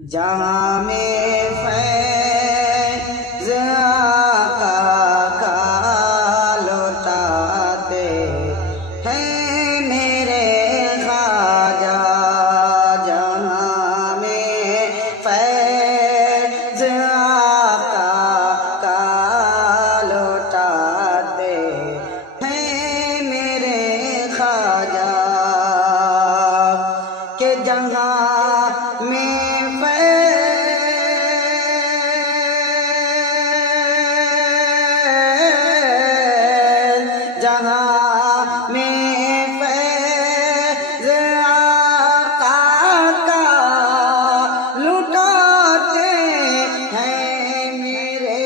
جہاں میں فیض آقا کا لوٹاتے ہیں میرے خواجہ، جہاں میں فیض آقا کا لوٹاتے ہیں میرے خواجہ، کہ جہاں میں جہاں میں فیض آقا کا لٹاتے ہیں میرے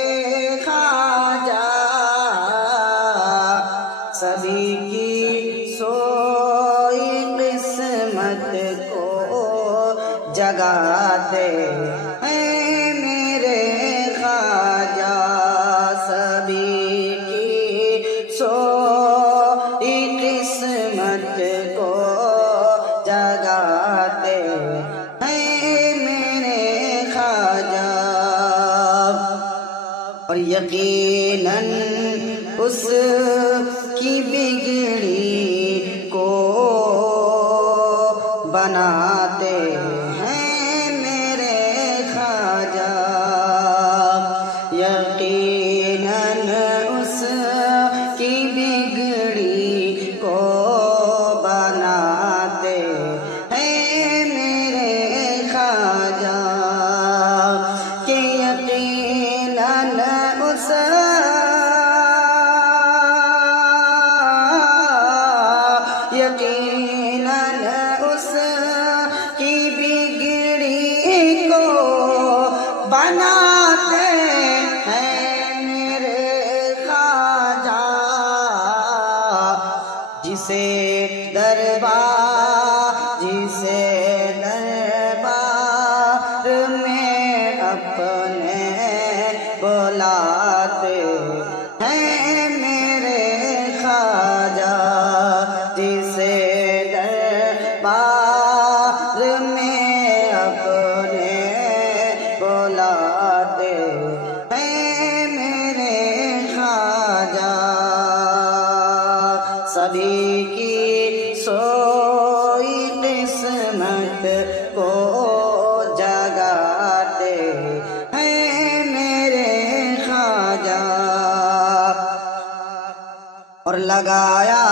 خواجہ، سبھی کی سوئی قسمت کو جگاتے ہیں میرے خواجہ، سبھی کی سوئی قسمت کو جگاتے ہیں میرے خواجہ، اور یقیناً اس کی بگڑی کو بناتے ہیں میرے خواجہ، یقیناً اس کی بگڑی کو بناتے ہیں میرے خواجہ، کہ یقیناً اس کی بگڑی کو بناتے ہیں میرے خواجہ، جسے دربار میں اپنے بلاتے ہیں میرے خواجہ، جسے دربار میں اپنے بلاتے ہیں میرے خواجہ، سبھی کی سوئی قسمت کو جگاتے ہیں میرے خواجہ، اور لگایا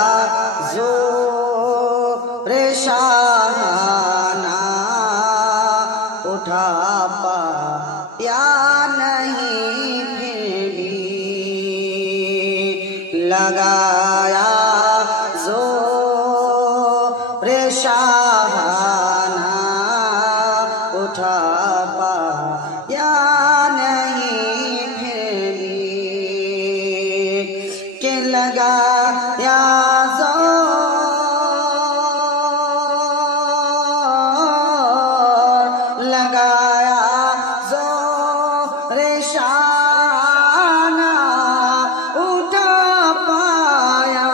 زور شاہانہ اٹھا پایا نہیں پھر بھی، لگایا زور شاہانہ اٹھا پایا نہیں پھر بھی، کہ لگایا زور شانہ اٹھا پایا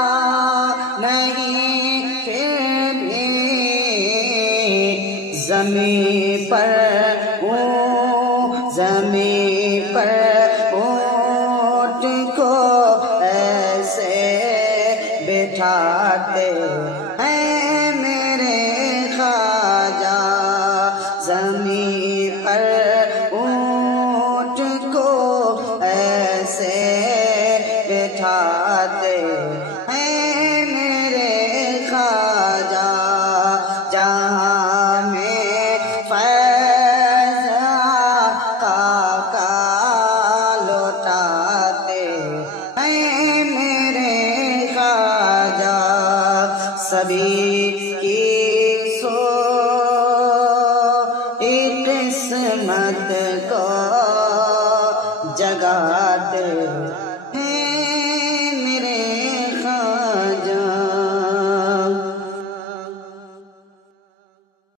نہیں پھر بھی، زمین پر اونٹ کو ایسے بٹھاتے ہیں میرے خواجہ، زمین پر اونٹ کو ایسے بٹھاتے ہیں میرے خواجہ، جہاں میں فیض آقا کا لوٹاتے ہیں میرے خواجہ، سبھی کی قسمت کو جگاتے